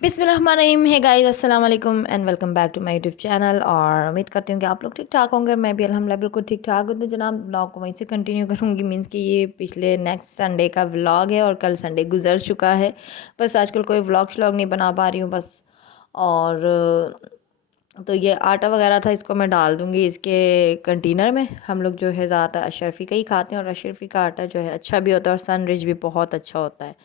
बिस्मिल्लाहिर्रहमानिर्रहीम। है गाइस, अस्सलाम वालेकुम and welcome back to my YouTube channel. और उम्मीद करती हूँ कि आप लोग ठीक ठाक होंगे। मैं भी अल्हम्दुलिल्लाह बिल्कुल ठीक ठाक हूँ। तो जनाब, ब्लॉग को वहीं से कंटिन्यू करूँगी। मीन्स कि ये पिछले नेक्स्ट संडे का व्लॉग है और कल संडे गुजर चुका है। बस आजकल कोई व्लॉग श्लॉग नहीं बना पा रही हूँ बस। और तो ये आटा वगैरह था, इसको मैं डाल दूँगी इसके कंटेनर में। हम लोग जो है ज़्यादातर अशरफी का ही खाते हैं और अशरफी का आटा जो है अच्छा भी होता है और सनरिच भी बहुत अच्छा होता है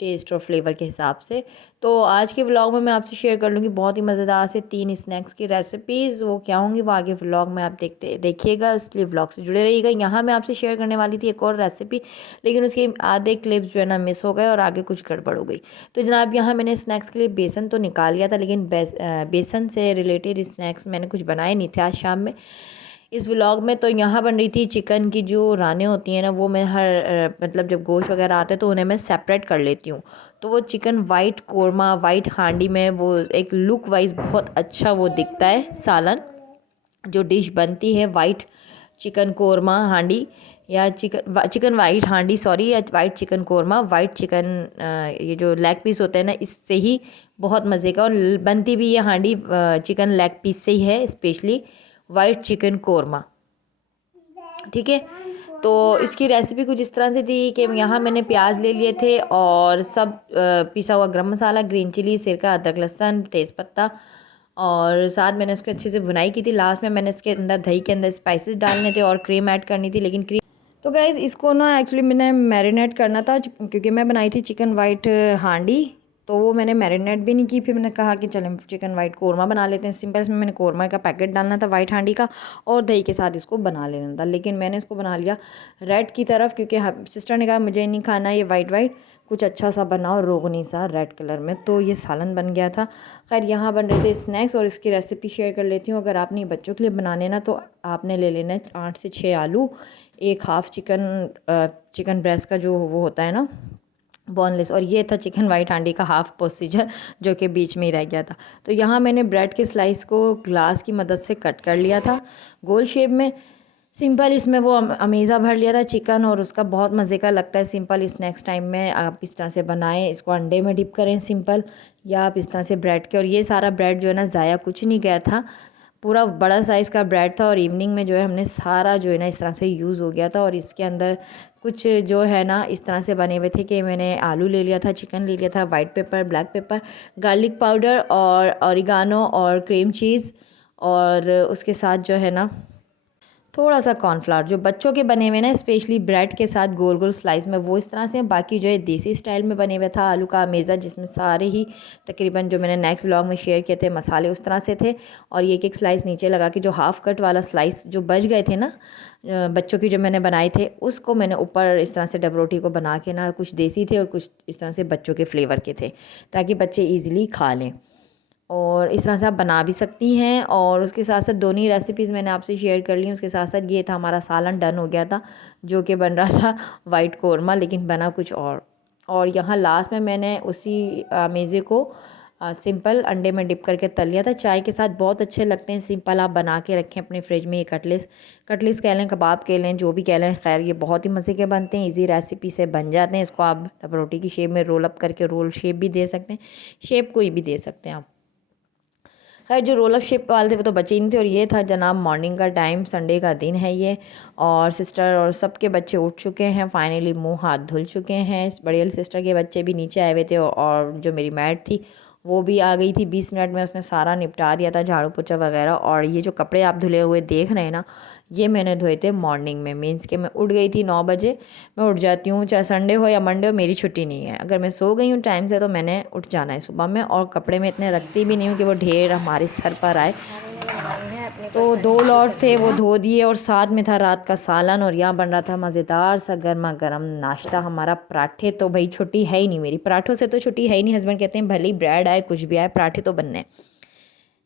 टेस्ट और फ्लेवर के हिसाब से। तो आज के व्लॉग में मैं आपसे शेयर कर लूँगी बहुत ही मज़ेदार से 3 स्नैक्स की रेसिपीज़। वो क्या होंगी वो आगे व्लॉग में आप देखिएगा, इसलिए व्लॉग से जुड़े रहिएगा। यहाँ मैं आपसे शेयर करने वाली थी एक और रेसिपी, लेकिन उसके आधे क्लिप्स जो है ना मिस हो गए और आगे कुछ गड़बड़ हो गई। तो जनाब, यहाँ मैंने स्नैक्स के लिए बेसन तो निकाल लिया था, लेकिन बेसन से रिलेटेड स्नैक्स मैंने कुछ बनाए नहीं थे आज शाम में इस व्लॉग में। तो यहाँ बन रही थी चिकन की जो रानें होती हैं ना, वो मैं हर मतलब जब गोश्त वगैरह आते हैं तो उन्हें मैं सेपरेट कर लेती हूँ। तो वो चिकन वाइट कोरमा वाइट हांडी में वो एक लुक वाइज बहुत अच्छा वो दिखता है सालन। जो डिश बनती है वाइट चिकन कोरमा हांडी या चिकन वाइट हांडी, सॉरी, या white chicken korma, white chicken, ये जो लेग पीस होते हैं ना, इससे ही बहुत मज़े का। और बनती भी ये हांडी चिकन लेग पीस से ही है, स्पेशली वाइट चिकन कोरमा। ठीक है। तो इसकी रेसिपी कुछ इस तरह से थी कि यहाँ मैंने प्याज ले लिए थे और सब पिसा हुआ गरम मसाला, ग्रीन चिली, सिरका, अदरक, लहसुन, तेज़पत्ता, और साथ मैंने उसको अच्छे से भुनाई की थी। लास्ट में मैंने इसके अंदर दही के अंदर स्पाइसेस डालने थे और क्रीम ऐड करनी थी, लेकिन क्रीम तो गाइज़ इसको ना एक्चुअली मैंने मैरिनेट करना था, क्योंकि मैं बनाई थी चिकन वाइट हांडी। तो वो मैंने मैरिनेट भी नहीं की। फिर मैंने कहा कि चलें चिकन वाइट कोरमा बना लेते हैं सिंपल। इसमें मैंने कोरमा का पैकेट डालना था वाइट हांडी का और दही के साथ इसको बना लेना था, लेकिन मैंने इसको बना लिया रेड की तरफ, क्योंकि सिस्टर ने कहा मुझे नहीं खाना ये वाइट वाइट, कुछ अच्छा सा बनाओ रोगनी सा रेड कलर में। तो ये सालन बन गया था। खैर, यहाँ बन रहे थे स्नैक्स और इसकी रेसिपी शेयर कर लेती हूँ। अगर आपने बच्चों के लिए बनाने ना, तो आपने ले लेना है 8 से 6 आलू, एक हाफ़ चिकन ब्रेस्ट का जो वो होता है ना बोनलेस, और ये था चिकन वाइट हांडी का हाफ़ प्रोसीजर जो कि बीच में ही रह गया था। तो यहाँ मैंने ब्रेड के स्लाइस को ग्लास की मदद से कट कर लिया था गोल शेप में सिंपल। इसमें वो अमेज़ा भर लिया था चिकन, और उसका बहुत मज़े का लगता है सिंपल। इस नेक्स्ट टाइम में आप इस तरह से बनाएं, इसको अंडे में डिप करें सिंपल, या आप इस तरह से ब्रेड के। और ये सारा ब्रेड जो है ना ज़ाया कुछ नहीं गया था, पूरा बड़ा साइज़ का ब्रेड था। और इवनिंग में जो है हमने सारा जो है ना इस तरह से यूज़ हो गया था। और इसके अंदर कुछ जो है ना इस तरह से बने हुए थे कि मैंने आलू ले लिया था, चिकन ले लिया था, white paper, black pepper, garlic powder और ऑरिगानो और क्रीम चीज़, और उसके साथ जो है ना थोड़ा सा कॉर्नफ्लावर, जो बच्चों के बने हुए ना स्पेशली ब्रेड के साथ गोल गोल स्लाइस में, वो इस तरह से। बाकी जो है देसी स्टाइल में बने हुए था आलू का अमेज़ा, जिसमें सारे ही तकरीबन जो मैंने नेक्स्ट व्लॉग में शेयर किए थे मसाले उस तरह से थे। और ये एक स्लाइस नीचे लगा के जो हाफ़ कट वाला स्लाइस जो बच गए थे ना बच्चों की जो मैंने बनाए थे, उसको मैंने ऊपर इस तरह से डब रोटी को बना के ना, कुछ देसी थे और कुछ इस तरह से बच्चों के फ्लेवर के थे, ताकि बच्चे ईज़िली खा लें। और इस तरह से आप बना भी सकती हैं। और उसके साथ साथ दोनों ही रेसिपीज़ मैंने आपसे शेयर कर ली। उसके साथ साथ ये था हमारा सालन डन हो गया था, जो कि बन रहा था वाइट कोरमा, लेकिन बना कुछ और यहाँ लास्ट में मैंने उसी मेज़े को सिंपल अंडे में डिप करके तल लिया था। चाय के साथ बहुत अच्छे लगते हैं। सिंपल आप बना के रखें अपने फ्रिज में। ये कटलेस कह लें, कबाब कह लें, जो भी कह लें, खैर ये बहुत ही मज़े के बनते हैं, इजी रेसिपी से बन जाते हैं। इसको आप रोटी की शेप में रोल अप करके रोल शेप भी दे सकते हैं, शेप कोई भी दे सकते हैं आप। खैर, जो रोल अप शेप वाले थे वो तो बचे ही नहीं थे। और ये था जनाब मॉर्निंग का टाइम, संडे का दिन है ये, और सिस्टर और सबके बच्चे उठ चुके हैं फाइनली, मुंह हाथ धुल चुके हैं। बड़ी वाली सिस्टर के बच्चे भी नीचे आए हुए थे, और जो मेरी मैड थी वो भी आ गई थी 20 मिनट में, उसने सारा निपटा दिया था, झाड़ू पोछा वगैरह। और ये जो कपड़े आप धुले हुए देख रहे हैं ना, ये मैंने धोए थे मॉर्निंग में। मीन्स के मैं उठ गई थी 9 बजे। मैं उठ जाती हूँ चाहे संडे हो या मंडे हो, मेरी छुट्टी नहीं है। अगर मैं सो गई हूँ टाइम से तो मैंने उठ जाना है सुबह में। और कपड़े में इतने रखती भी नहीं हूँ कि वो ढेर हमारे सर पर आए। तो 2 लॉट थे वो धो दिए, और साथ में था रात का सालन। और यहाँ बन रहा था मज़ेदार सा गर्मा गर्म नाश्ता हमारा, पराठे। तो भाई छुट्टी है ही नहीं मेरी, पराठों से तो छुट्टी है ही नहीं। हस्बैंड कहते हैं भले ही ब्रेड आए कुछ भी आए, पराठे तो बनने हैं,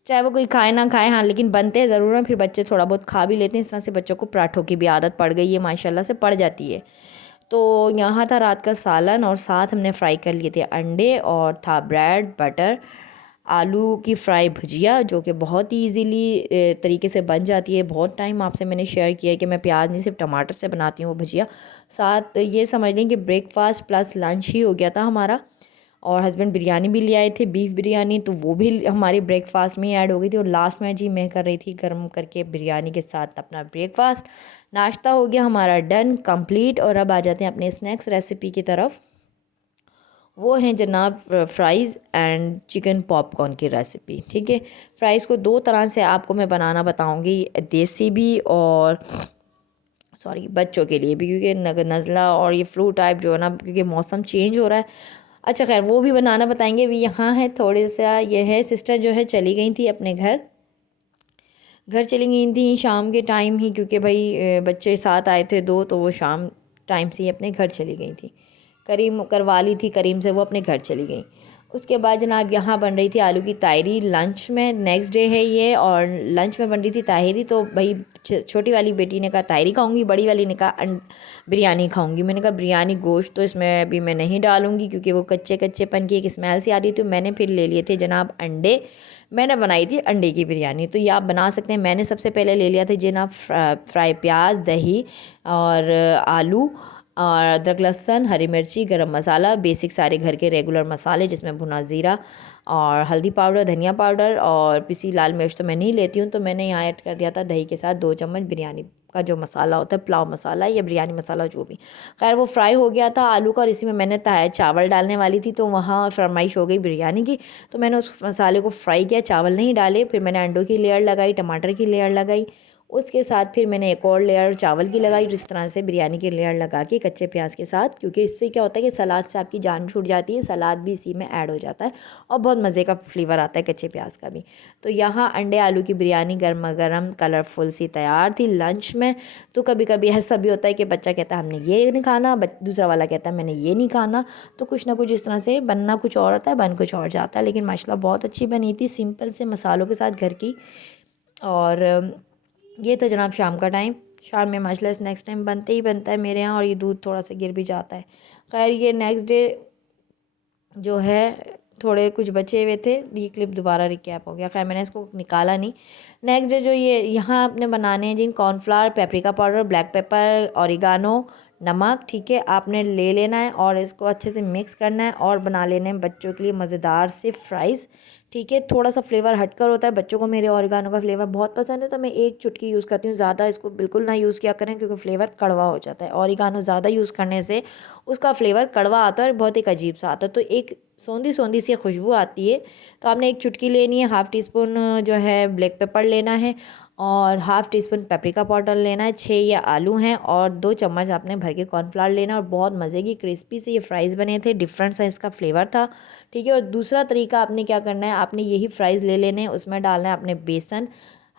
चाहे वो कोई खाए ना खाए, हाँ लेकिन बनते ज़रूर हैं। फिर बच्चे थोड़ा बहुत खा भी लेते हैं। इस तरह से बच्चों को पराठों की भी आदत पड़ गई है, माशाल्लाह से पड़ जाती है। तो यहाँ था रात का सालन, और साथ हमने फ्राई कर लिए थे अंडे, और था ब्रेड, बटर, आलू की फ्राई भुजिया, जो कि बहुत ही ईजीली तरीके से बन जाती है। बहुत टाइम आपसे मैंने शेयर किया है कि मैं प्याज नहीं सिर्फ टमाटर से बनाती हूँ वो भुजिया। साथ ये समझ लें कि ब्रेकफास्ट प्लस लंच ही हो गया था हमारा। और हस्बैंड बिरयानी भी ले आए थे, बीफ बिरयानी, तो वो भी हमारी ब्रेकफास्ट में ही ऐड हो गई थी। और लास्ट में जी मैं कर रही थी गर्म करके बिरयानी के साथ अपना ब्रेकफास्ट। नाश्ता हो गया हमारा डन कंप्लीट। और अब आ जाते हैं अपने स्नैक्स रेसिपी की तरफ। वो हैं जनाब फ़्राइज़ एंड चिकन पॉपकॉर्न की रेसिपी। ठीक है, फ़्राइज़ को दो तरह से आपको मैं बनाना बताऊंगी, देसी भी और सॉरी बच्चों के लिए भी, क्योंकि नज़ला और ये फ्लू टाइप जो है ना, क्योंकि मौसम चेंज हो रहा है। अच्छा खैर वो भी बनाना बताएंगे। अभी यहाँ है थोड़े सा ये है, सिस्टर जो है चली गई थी अपने घर चली गई थी शाम के टाइम ही, क्योंकि भाई बच्चे साथ आए थे दो, तो वो शाम टाइम से ही अपने घर चली गई थी। करीम करवा ली थी करीम से, वो अपने घर चली गई। उसके बाद जनाब यहाँ बन रही थी आलू की तायरी लंच में, नेक्स्ट डे है ये, और लंच में बन रही थी तायरी। तो भाई छोटी वाली बेटी ने कहा तायरी खाऊंगी, बड़ी वाली ने कहा बिरयानी खाऊंगी। मैंने कहा बिरयानी गोश्त तो इसमें अभी मैं नहीं डालूंगी, क्योंकि वो कच्चे कच्चेपन की एक स्मेल सी आती थी। तो मैंने फिर ले लिए थे जनाब अंडे, मैंने बनाई थी अंडे की बिरयानी। तो ये आप बना सकते हैं। मैंने सबसे पहले ले लिया था जनाब फ्राई प्याज, दही और आलू और अदरक लहसुन, हरी मिर्ची, गरम मसाला, बेसिक सारे घर के रेगुलर मसाले, जिसमें भुना ज़ीरा और हल्दी पाउडर, धनिया पाउडर और पिसी लाल मिर्च तो मैं नहीं लेती हूँ, तो मैंने यहाँ ऐड कर दिया था दही के साथ 2 चम्मच बिरयानी का जो मसाला होता है, पुलाव मसाला या बिरयानी मसाला जो भी। खैर वो फ्राई हो गया था आलू का, और इसी में मैंने चावल डालने वाली थी, तो वहाँ फरमाइश हो गई बिरयानी की, तो मैंने उस मसाले को फ्राई किया, चावल नहीं डाले। फिर मैंने अंडों की लेयर लगाई, टमाटर की लेयर लगाई, उसके साथ फिर मैंने एक और लेयर चावल की लगाई। इस तरह से बिरयानी की लेयर लगा के कच्चे प्याज के साथ, क्योंकि इससे क्या होता है कि सलाद से आपकी जान छूट जाती है, सलाद भी इसी में ऐड हो जाता है और बहुत मज़े का फ्लेवर आता है कच्चे प्याज का भी। तो यहाँ अंडे आलू की बिरयानी गर्मा गर्म कलरफुल सी तैयार थी लंच में। तो कभी कभी ऐसा भी होता है कि बच्चा कहता है हमने ये नहीं खाना, दूसरा वाला कहता है मैंने ये नहीं खाना, तो कुछ ना कुछ इस तरह से बनना कुछ और होता है, बन कुछ और जाता है। लेकिन माशाल्लाह बहुत अच्छी बनी थी, सिंपल से मसालों के साथ घर की। और ये तो जनाब शाम का टाइम, शाम में माशाल्लाह स्नैक्स टाइम बनते ही बनता है मेरे यहाँ, और ये दूध थोड़ा सा गिर भी जाता है। खैर ये नेक्स्ट डे जो है थोड़े कुछ बचे हुए थे, ये क्लिप दोबारा रिकैप हो गया। खैर मैंने इसको निकाला नहीं। नेक्स्ट डे जो ये यहाँ आपने बनाने हैं जिन cornflour, paprika powder, black pepper, oregano, नमक, ठीक है, आपने ले लेना है और इसको अच्छे से मिक्स करना है और बना लेने हैं बच्चों के लिए मज़ेदार से फ्राइज़। ठीक है, थोड़ा सा फ्लेवर हटकर होता है, बच्चों को मेरे ऑरिगानो का फ्लेवर बहुत पसंद है, तो मैं एक चुटकी यूज़ करती हूँ, ज़्यादा इसको बिल्कुल ना यूज़ किया करें, क्योंकि फ्लेवर कड़वा हो जाता है। ऑरिगानो ज़्यादा यूज़ करने से उसका फ्लेवर कड़वा आता है और बहुत एक अजीब सा आता है, तो एक सौंधी सौंधी सी खुशबू आती है। तो आपने एक चुटकी लेनी है, हाफ़ टी स्पून जो है ब्लैक पेपर लेना है और half tea spoon paprika powder लेना है, 6 या आलू हैं, और 2 चम्मच आपने भर के कॉर्नफ्लावर लेना है। और बहुत मज़े की क्रिस्पी से ये फ्राइज़ बने थे, डिफरेंट सा इसका फ्लेवर था। ठीक है, और दूसरा तरीका आपने क्या करना है, आपने यही फ्राइज़ ले लेने हैं, उसमें डालना है आपने बेसन,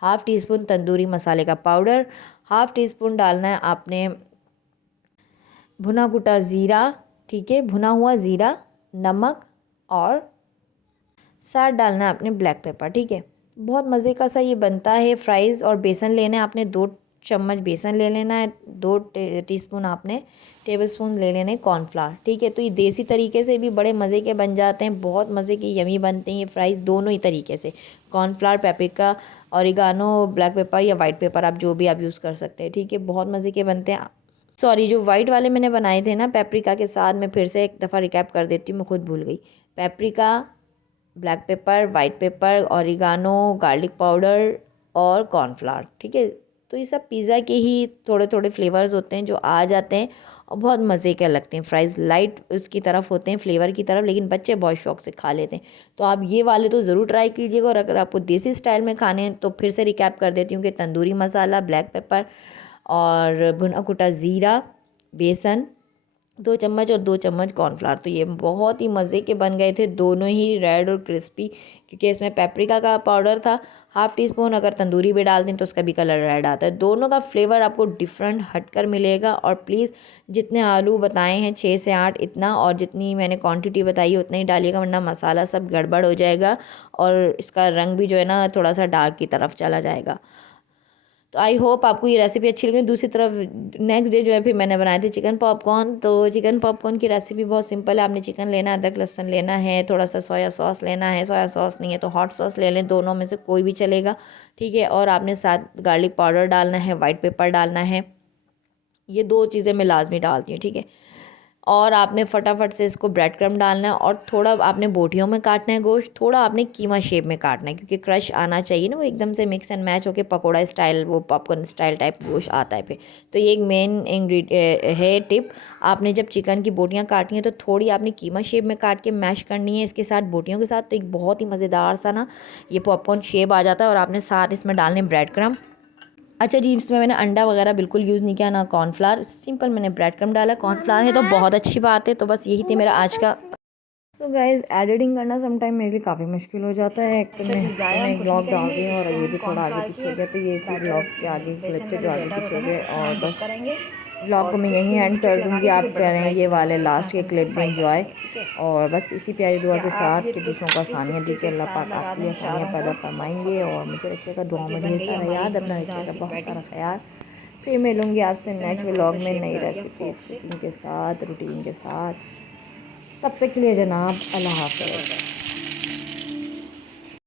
हाफ़ टी स्पून तंदूरी मसाले का पाउडर, हाफ़ टी स्पून डालना है आपने भुना कुटा ज़ीरा, ठीक है, भुना हुआ ज़ीरा, नमक और साथ डालना है आपने ब्लैक पेपर। ठीक है, बहुत मज़े का सा ये बनता है फ्राइज़। और बेसन लेना है आपने 2 चम्मच बेसन ले लेना है, 2 टीस्पून आपने टेबल स्पून ले लेने कॉर्नफ्लावर। ठीक है, तो ये देसी तरीके से भी बड़े मज़े के बन जाते हैं, बहुत मज़े के यमी बनते हैं ये फ्राइज़ दोनों ही तरीके से, cornflour, paprika, oregano, black pepper या वाइट पेपर आप जो भी आप यूज़ कर सकते हैं। ठीक है, बहुत मज़े के बनते हैं। सॉरी, जो वाइट वाले मैंने बनाए थे ना पेपरिका के साथ, मैं फिर से एक दफ़ा रिकैप कर देती हूँ, मैं खुद भूल गई। Paprika, black pepper, white paper, oregano, garlic powder और कॉर्नफ्लावर। ठीक है, तो ये सब पिज़्ज़ा के ही थोड़े थोड़े फ्लेवर्स होते हैं जो आ जाते हैं और बहुत मज़े के लगते हैं। फ्राइज़ लाइट उसकी तरफ होते हैं, फ्लेवर की तरफ, लेकिन बच्चे बहुत शौक से खा लेते हैं। तो आप ये वाले तो ज़रूर ट्राई कीजिएगा। और अगर आपको देसी स्टाइल में खाने हैं तो फिर से रिकैप कर देती हूँ कि तंदूरी मसाला, ब्लैक पेपर और भुना कुटा ज़ीरा, बेसन 2 चम्मच और 2 चम्मच कॉर्नफ्लावर। तो ये बहुत ही मज़े के बन गए थे दोनों ही, रेड और क्रिस्पी, क्योंकि इसमें पेपरिका का पाउडर था हाफ़ टी स्पून, अगर तंदूरी भी डाल दें तो उसका भी कलर रेड आता है। दोनों का फ्लेवर आपको डिफरेंट हटकर मिलेगा। और प्लीज़ जितने आलू बताए हैं 6 से 8 इतना, और जितनी मैंने क्वांटिटी बताई है उतना ही डालिएगा, वरना मसाला सब गड़बड़ हो जाएगा और इसका रंग भी जो है ना थोड़ा सा डार्क की तरफ चला जाएगा। तो आई होप आपको ये रेसिपी अच्छी लगी। दूसरी तरफ नेक्स्ट डे जो है फिर मैंने बनाए थे चिकन पॉपकॉर्न। तो चिकन पॉपकॉर्न की रेसिपी बहुत सिंपल है। आपने चिकन लेना है, अदरक लहसुन लेना है, थोड़ा सा सोया सॉस लेना है, सोया सॉस नहीं है तो हॉट सॉस ले लें, दोनों में से कोई भी चलेगा। ठीक है, और आपने साथ गार्लिक पाउडर डालना है, वाइट पेपर डालना है, ये 2 चीज़ें मैं लाजमी डालती हूँ। ठीक है, और आपने फटाफट से इसको ब्रेड क्रम्ब डालना है और थोड़ा आपने बोटियों में काटना है गोश्त, थोड़ा आपने कीमा शेप में काटना है क्योंकि क्रश आना चाहिए ना, वो एकदम से मिक्स एंड मैच होकर पकोड़ा स्टाइल, वो पॉपकॉर्न स्टाइल टाइप गोश्त आता है फिर। तो ये एक मेन है टिप। आपने जब चिकन की बोटियाँ काटनी है तो थोड़ी आपने कीमा शेप में काट के मैश करनी है इसके साथ बोटियों के साथ, तो एक बहुत ही मज़ेदार सा ना ये पॉपकॉर्न शेप आ जाता है। और आपने साथ इसमें डालने ब्रेड क्रम्ब। अच्छा जी, इसमें मैंने अंडा वगैरह बिल्कुल यूज़ नहीं किया, ना कॉर्नफ्लावर, सिंपल मैंने ब्रेड क्रम्ब डाला। कॉर्नफ्लावर है तो बहुत अच्छी बात है। तो बस यही थी मेरा आज का। तो गाइज़ एडिटिंग करना समटाइम मेरे लिए काफ़ी मुश्किल हो जाता है। एक तो मैं हफ्ते में एक ब्लॉग डाल रही हूँ और ये भी थोड़ा आगे पीछे हो गया, तो ये इसी ब्लॉग के आगे क्लिप थे जो आगे पीछे हो गए। और बस ब्लॉग को मैं यहीं एंड कर दूँगी। आप करें ये वाले लास्ट के क्लिप भी इंजॉय। और बस इसी प्यारी दुआ के साथ कि दूसरों को आसानियाँ दीजिए, अल्लाह पाक आपके लिए आसानियाँ पैदा फरमाएंगे। और मुझे रखिएगा दुआ में ढेर सारा याद, अपना रखिएगा बहुत सारा ख्याल। फिर मिलूँगी आपसे नेक्स्ट व्लॉग में नई रेसिपीज़ कुकिंग के साथ, रूटीन के साथ। तब तक के लिए जनाब, अल्लाह हाफ़िज़।